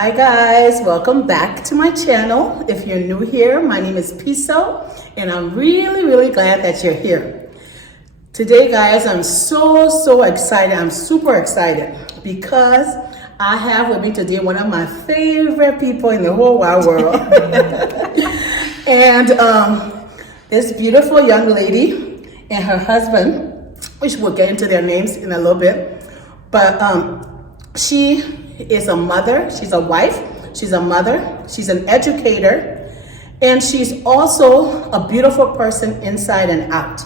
Hi guys, welcome back to my channel. If you're new here, my name is Piso and I'm really glad that you're here. Today guys, I'm so excited. I'm super excited because I have with me today one of my favorite people in the whole wide world. And this beautiful young lady and her husband, which we'll get into their names in a little bit, but she is a mother, she's a wife, she's a mother, she's an educator, and she's also a beautiful person inside and out,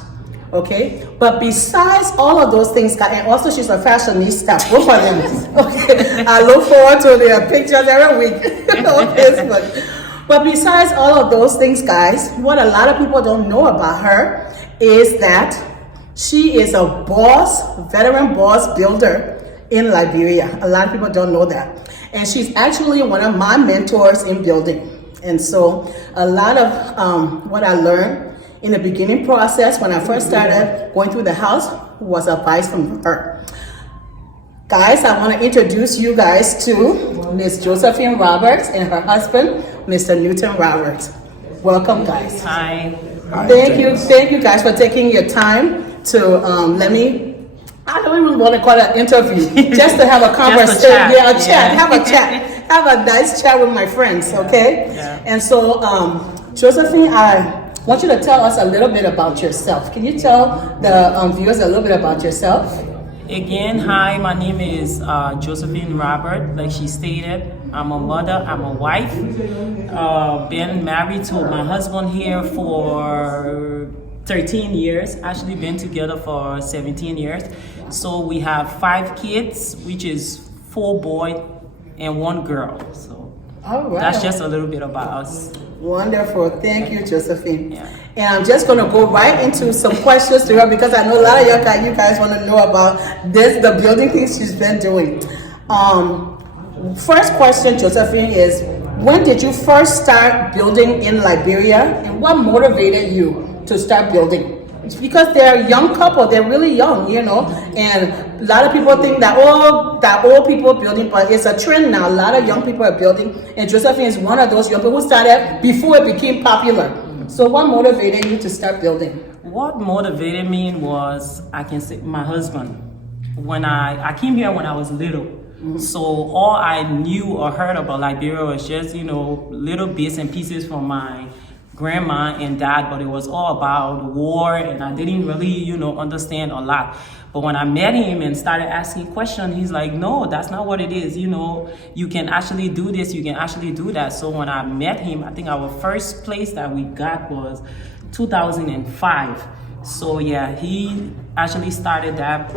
okay? But besides all of those things, and also she's a fashionista, both of them, okay? I look forward to their pictures every week on Facebook. But besides all of those things, guys, what a lot of people don't know about her is that she is a boss, veteran boss builder in Liberia. A lot of people don't know that. And she's actually one of my mentors in building. And so a lot of what I learned in the beginning process when I first started going through the house was advice from her. Guys, I want to introduce you guys to Miss Josephine Roberts and her husband, Mr. Newton Roberts. Welcome, guys. Hi. Thank you guys for taking your time to let me, I don't even want to call it an interview, just to have a conversation. Have a chat. Have a nice chat with my friends, okay? Yeah. And so, Josephine, I want you to tell us a little bit about yourself. Can you tell the viewers a little bit about yourself? Again, hi, my name is Josephine Robert. Like she stated, I'm a mother, I'm a wife. Been married to my husband here for 13 years, actually been together for 17 years. So we have 5 kids, which is 4 boys and 1 girl. So All right. that's just a little bit about us. Wonderful. Thank you, Josephine. Yeah. And I'm just going to go right into some questions to her because I know a lot of you guys want to know about the building things she's been doing. First question, Josephine, is when did you first start building in Liberia and what motivated you to start building? It's because they're a young couple, they're really young, you know, and a lot of people think that old people building, but it's a trend now. A lot of young people are building, and Josephine is one of those young people who started before it became popular. So what motivated you to start building? What motivated me was, I can say, my husband. When I came here when I was little. So all I knew or heard about Liberia was just, little bits and pieces from my grandma and dad, but it was all about war and I didn't really, understand a lot. But when I met him and started asking questions, he's like, no, that's not what it is. You can actually do this, you can actually do that. So when I met him, I think our first place that we got was 2005. So yeah, he actually started that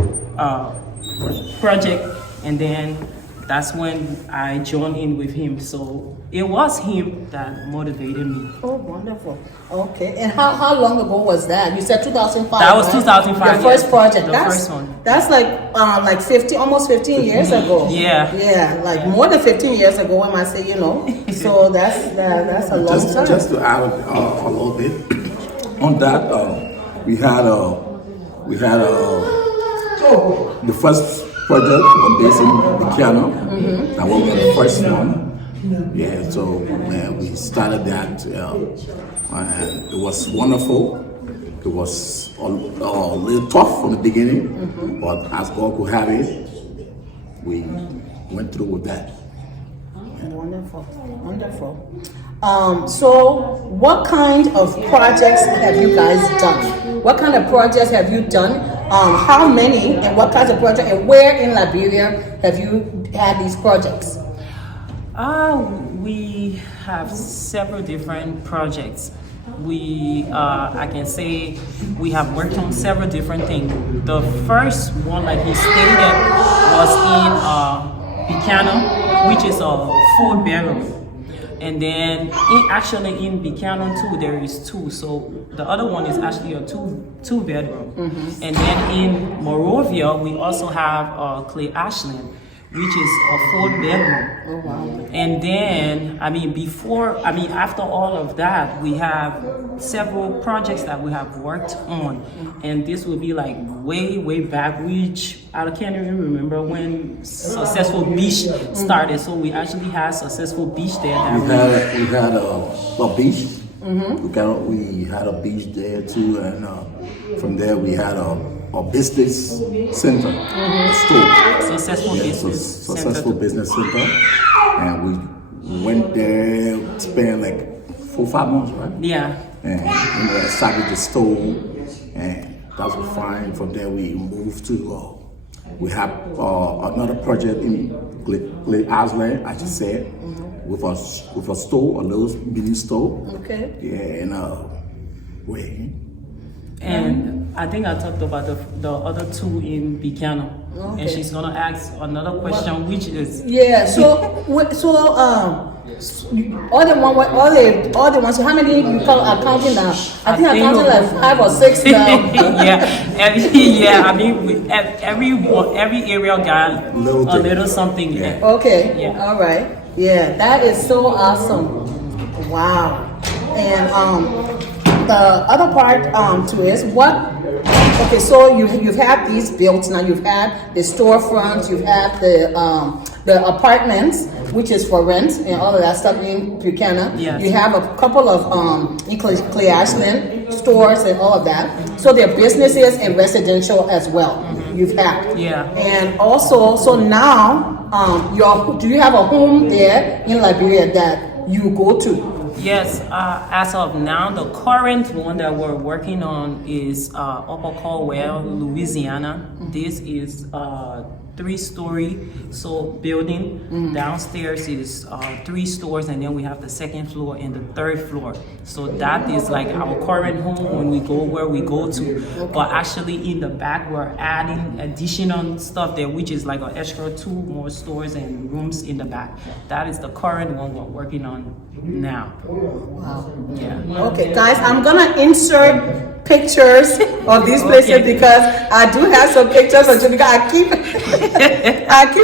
project, and then that's when I joined in with him. So it was him that motivated me. Oh, wonderful. Okay. And how long ago was that? You said 2005. That was 2005. Your first project. The first one. That's like 15, almost 15 years ago. Yeah. Yeah, like more than 15 years ago when I say, So that's a long time. Just to add a little bit on that, we had the first project was based in Bikano. That was the first one. Yeah, so we started that, and it was wonderful. It was a little tough from the beginning, but as God could have it, we went through with that. Wonderful. So what kind of projects have you guys done? What kind of projects have you done? How many and what kinds of projects, and where in Liberia have you had these projects? We have several different projects. I can say we have worked on several different things. The first one, like he stated, was in Bikano, which is a 4-bedroom. And then in Bikano too, there is 2. So the other one is actually a two bedroom. And then in Morovia, we also have Clay Ashland, which is a 4-bedroom. Oh, wow. And then, after all of that, we have several projects that we have worked on. And this will be like way, way back, which I can't even remember when Successful Beach started. So we actually had Successful Beach there. We had a beach. We had a beach there too, and from there we had a business center, a store. Successful business center, and we went there, spent like 4 or 5 months, right? Yeah. And started the store, and that was fine. From there we moved to we have another project in Iceland, I just said, with a store, a little mini store. Okay. Yeah, and And I think I talked about the other 2 in Buchanan. Okay. And she's gonna ask another question, which is all the ones. So how many you call counting now? I think I'm counting like 5 or 6 now. every area got a little something. Yeah. Okay. Yeah. All right. Yeah, that is so awesome. Wow. And the other part too is what. Okay, so you've had these built now. You've had the storefronts. You've had the apartments, which is for rent and all of that stuff in Buchanan. Yes. You have a couple of in Clay Ashland stores and all of that. So they're businesses and residential as well. You've had. Yeah. And also, so now, do you have a home there in Liberia that you go to? Yes, as of now, the current one that we're working on is Upper Caldwell, Louisiana. This is 3-story building. Downstairs is 3 stores, and then we have the 2nd floor and the 3rd floor. So that is like our current home when we go where we go to. But actually in the back we're adding additional stuff there, which is like an extra 2 more stores and rooms in the back. That is the current one we're working on now. Wow. Yeah. Okay, guys, I'm gonna insert pictures of these places because I do have some pictures of Jamaica. I keep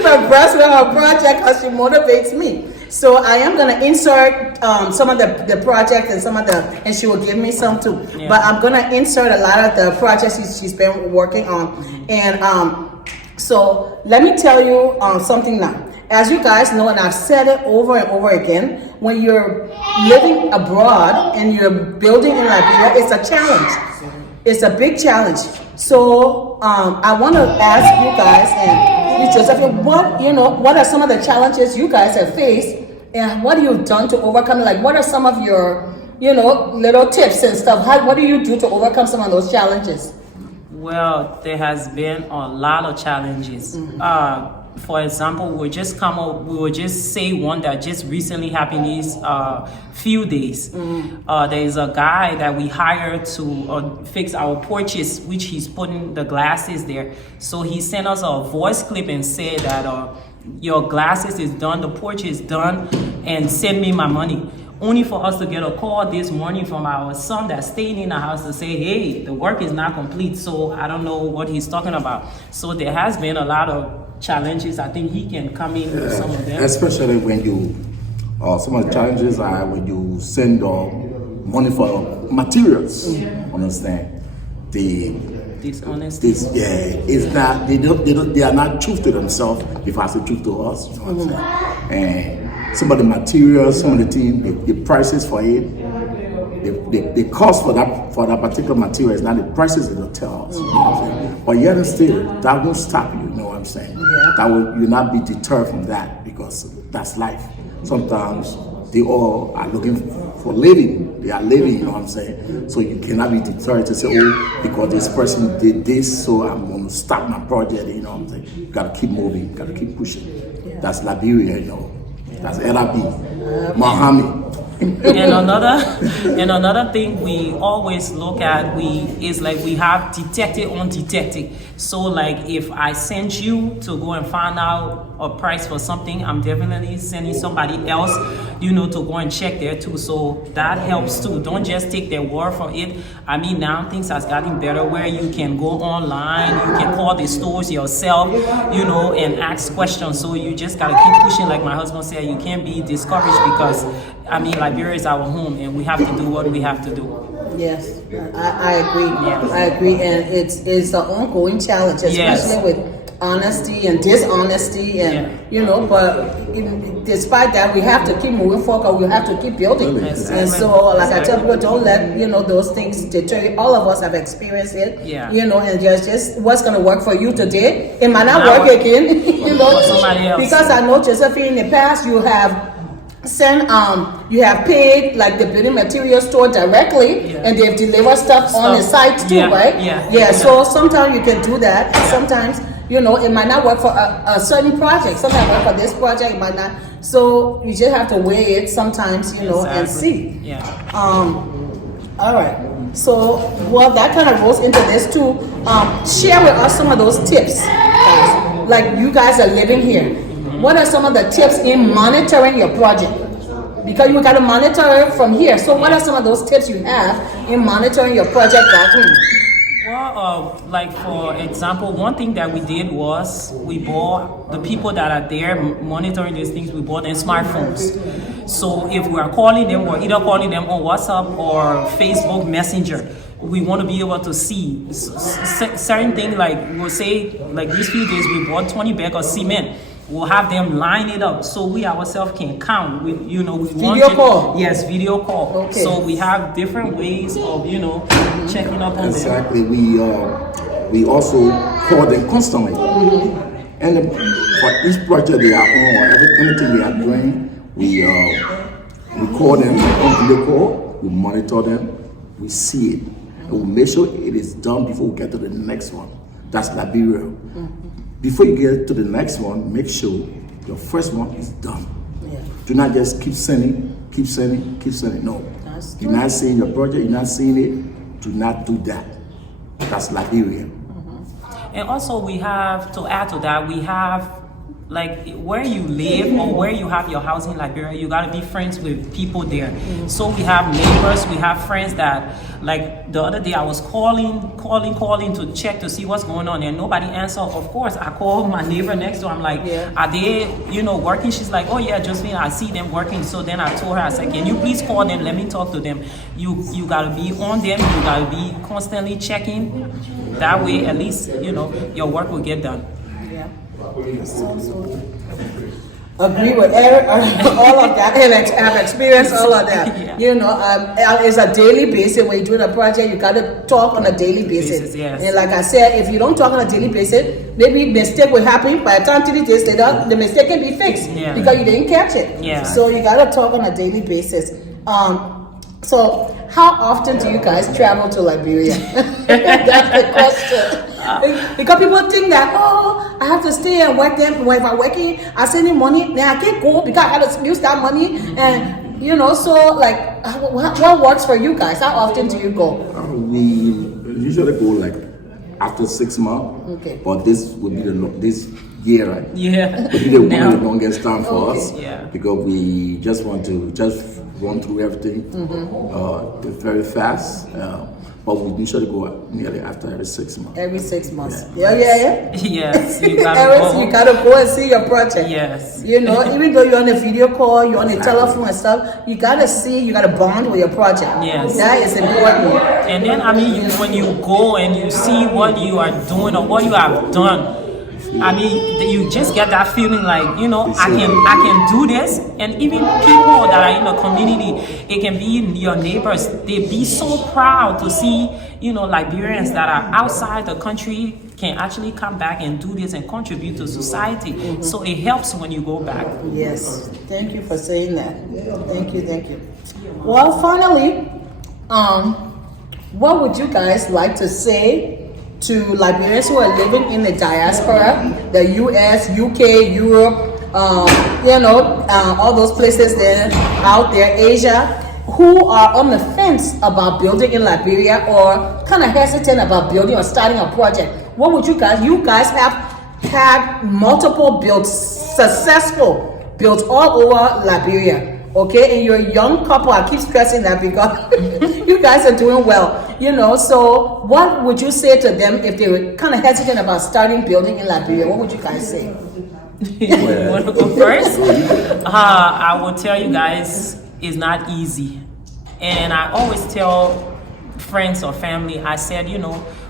abreast with her project because she motivates me. So I am gonna insert some of the projects and she will give me some too. Yeah. But I'm gonna insert a lot of the projects she's been working on. And so let me tell you something now. As you guys know, and I've said it over and over again, when you're living abroad and you're building in Liberia, it's a challenge. It's a big challenge. So I want to ask you guys and Josephine, what are some of the challenges you guys have faced, and what have you done to overcome? Like, what are some of your, little tips and stuff? What do you do to overcome some of those challenges? Well, there has been a lot of challenges. For example, we will just say one that just recently happened these few days. There is a guy that we hired to fix our porches, which he's putting the glasses there. So he sent us a voice clip and said that your glasses is done, the porch is done, and send me my money. Only for us to get a call this morning from our son that stayed in the house to say, hey, the work is not complete. So I don't know what he's talking about. So there has been a lot of challenges. I think he can come in with some of them. Especially when you, some of the challenges are when you send money for materials. Understand? Dishonesty. It's not. They are not true to themselves before I say truth to us. You know what I'm saying? And some of the materials, some of the things, the prices for it, the cost for that particular material is not the prices they don't tell us. You know what I'm saying? But yet still, that won't stop you. You know what I'm saying? That will you not be deterred from that, because that's life. Sometimes they all are looking for living. They are living, you know what I'm saying? So you cannot be deterred to say, oh, because this person did this, so I'm going to stop my project, you know what I'm saying? You got to keep moving, you got to keep pushing. That's Liberia, you know. That's LRB, Mohammed. And another thing we always look at is like we have detected undetected. So like if I send you to go and find out a price for something, I'm definitely sending somebody else, to go and check there too. So that helps too. Don't just take their word for it. I mean, now things has gotten better where you can go online, you can call the stores yourself, and ask questions. So you just gotta keep pushing, like my husband said. You can't be discouraged because Liberia is our home and we have to do what we have to do. Yes, I agree. Yes. I agree, and it's an ongoing challenge, especially with honesty and dishonesty, and But despite that, we have to keep moving forward. We have to keep building. Exactly. And so, like I tell people, don't let those things deter you. All of us have experienced it. Yeah. And just what's going to work for you today, it might not work again. For somebody else. Because I know, Josephine, in the past you have paid like the building material store directly, and they've delivered stuff on the site too, right? So sometimes you can do that. Sometimes it might not work for a certain project. Sometimes work for this project, it might not. So you just have to weigh it sometimes, and see. All right. So that kind of rolls into this too. Share with us some of those tips, guys. Like you guys are living here. What are some of the tips in monitoring your project? Because you got to monitor it from here. So what are some of those tips you have in monitoring your project back home? Well, like for example, one thing that we did was we bought the people that are there monitoring these things, we bought them smartphones. So if we are calling them, we're either calling them on WhatsApp or Facebook Messenger. We want to be able to see certain things, like we'll say, like these few days we bought 20 bags of cement. We'll have them line it up so we ourselves can count. We Video call. Yes, video call. Okay. So we have different ways of checking up on them. Exactly. We also call them constantly. And for each project they are on, or anything they are doing, we call them on video call. We monitor them. We see it, and we make sure it is done before we get to the next one. That's Liberia. Before you get to the next one, make sure your first one is done. Do not just keep sending. No. You're not seeing your project, you're not seeing it. Do not do that. That's Liberia. And also we have, to add to that, we have, like where you live or where you have your house in Liberia, you gotta be friends with people there. So we have neighbors, we have friends that, like the other day I was calling to check to see what's going on and nobody answered. Of course, I called my neighbor next door. I'm like, are they, working? She's like, oh yeah, Josephine, I see them working. So then I told her, I said, can you please call them? Let me talk to them. You gotta be on them. You gotta be constantly checking. That way, at least, your work will get done. Agree with all of that, and I've experienced all of that. It's a daily basis. When you're doing a project, you got to talk on a daily basis. Yes. And like I said, if you don't talk on a daily basis, maybe mistake will happen. By the time 3 days later, the mistake can be fixed because you didn't catch it. So you got to talk on a daily basis. So how often do you guys travel to Liberia? That's the question. Because people think that, I have to stay and work there. If I'm working, I send in money, then I can't go because I got to use that money. And, so like, what works for you guys? How often do you go? We usually go like after 6 months. Okay. But this would be this year, right? Yeah. It would be the longest time for us. Yeah. Because we just want to run through everything very fast. But we usually go nearly after every 6 months. Every 6 months. Yes, you gotta go. You gotta go and see your project. Yes. Even though you're on a video call, you're on a telephone and stuff, you gotta bond with your project. Yes. That is important. And then when you go and you see what you are doing or what you have done, you just get that feeling like, I can do this. And even people that are in the community, it can be your neighbors, they be so proud to see, Liberians that are outside the country can actually come back and do this and contribute to society. So it helps when you go back. Yes, thank you for saying that. Thank you. Well, finally, what would you guys like to say to Liberians who are living in the diaspora, the US, UK, Europe, all those places there, out there, Asia, who are on the fence about building in Liberia or kind of hesitant about building or starting a project. What would you guys have had multiple builds, successful builds all over Liberia. Okay, and you're a young couple. I keep stressing that because you guys are doing well. So what would you say to them if they were kind of hesitant about starting building in Liberia? What would you guys say? You want to go first? I will tell you guys, it's not easy. And I always tell friends or family, I said,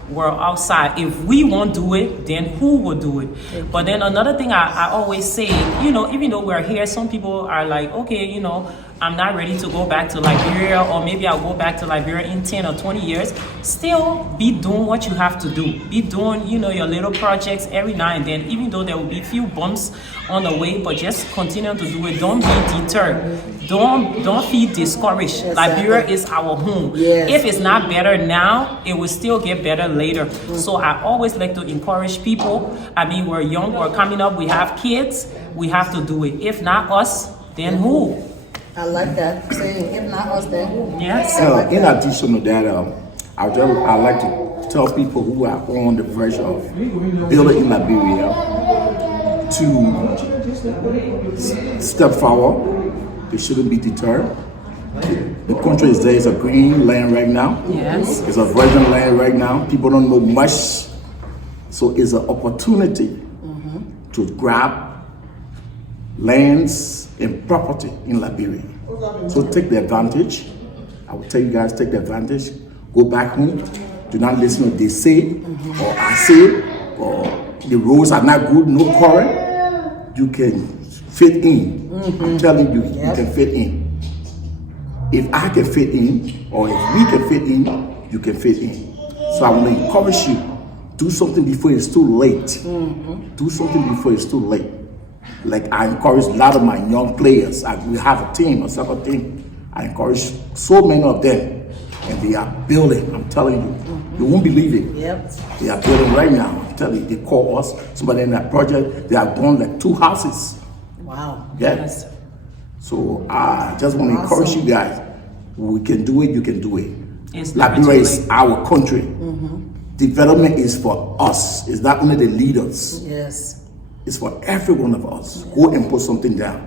we're outside. If we won't do it, then who will do it? But then another thing I always say, even though we're here, some people are like, okay, I'm not ready to go back to Liberia, or maybe I'll go back to Liberia in 10 or 20 years. Still be doing what you have to do. Be doing, your little projects every now and then, even though there will be a few bumps on the way, but just continue to do it. Don't be deterred. Don't feel discouraged. Exactly. Liberia is our home. Yes. If it's not better now, it will still get better later. So I always like to encourage people. We're young, we're coming up, we have kids, we have to do it. If not us, then who? I like that saying, if not us, then who? Yes. In addition to that, I like to tell people who are on the verge of building in Liberia to step forward. They shouldn't be deterred. The country is there. It's a green land right now. Yes. It's a virgin land right now. People don't know much. So it's an opportunity to grab lands and property in Liberia. So take the advantage. I will tell you guys, take the advantage. Go back home. Do not listen to what they say or I say, or the roads are not good, no current. You can fit in. I'm telling you, you can fit in. If I can fit in, or if we can fit in, you can fit in. So I want to encourage you, do something before it's too late. Do something before it's too late. Like I encourage a lot of my young players. We have a team, a soccer team. I encourage so many of them, and they are building. I'm telling you, you won't believe it. Yep. They are building right now. I'm telling you, they call us. Somebody in that project, they have done like 2 houses. Wow. Yes. So I just want to encourage you guys. We can do it. You can do it. Liberia is our country. Development is for us. It's not only the leaders. Yes. It's for every one of us. Go and put something down.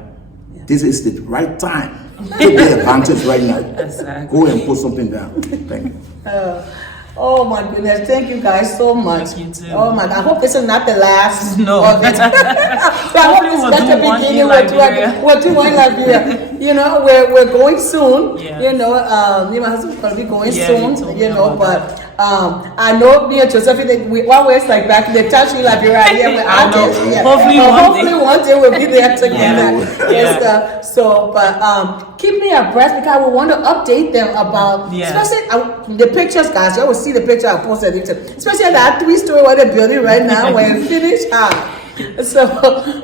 This is the right time. Take the advantage right now. Exactly. Go and put something down. Thank you. Oh my goodness, thank you guys so much. Thank you too. Oh my God, I hope this is not the last. No. Of it. I hope this is not the beginning. We're doing Liberia. We're going soon. Yeah. My husband's going to be going Yeah, soon. But I know me and Josephine, we always like back in the touch in Liberia. Yeah, we're artists. Yeah. Hopefully one day we'll be there together. Yeah. So, but keep me abreast because we want to update them about, especially the pictures, guys. You always see the picture I posted, especially that 3-story where they're building right now. When it's finished, So,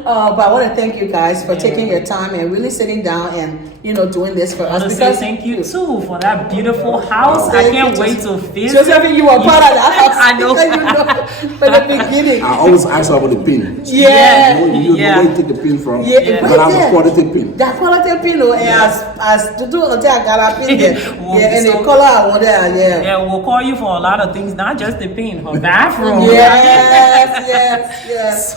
but I want to thank you guys for taking your time and really sitting down and doing this for us. Because thank you too for that beautiful house. I can't wait to visit. Josephine, you were part of that house. I know. From the beginning. I always ask about the pin. Yeah. You know where you take the pin from. Yeah, but I have a quality pin. That quality pin, as to do I got a pin there. And the color I want there. Yeah, we'll call you for a lot of things, not just the pin, her bathroom. Yes.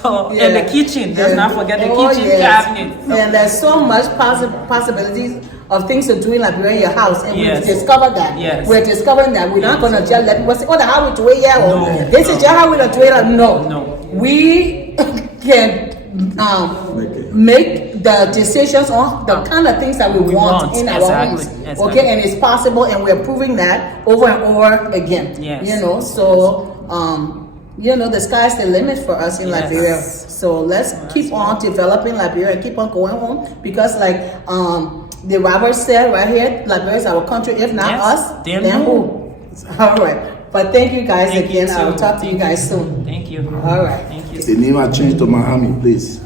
So, and the kitchen. Let's not forget the kitchen cabinet. And there's so much possibilities of things to do in Liberia in your house, and we've discovered that. Yes. We're discovering that we're not gonna just let people say, "Oh, how we do it here," or "This is just how we do it." No. We can make the decisions on the kind of things that we want in our homes. Okay, and it's possible, and we're proving that over and over again. Yes. So the sky's the limit for us in Liberia. So let's keep on developing Liberia and keep on going on, because the Robert said right here, Liberia is our country. If not us, then who? All right. But thank you guys again. I will talk to you guys soon. Thank you. All right. Thank you. The name I changed to Miami, please.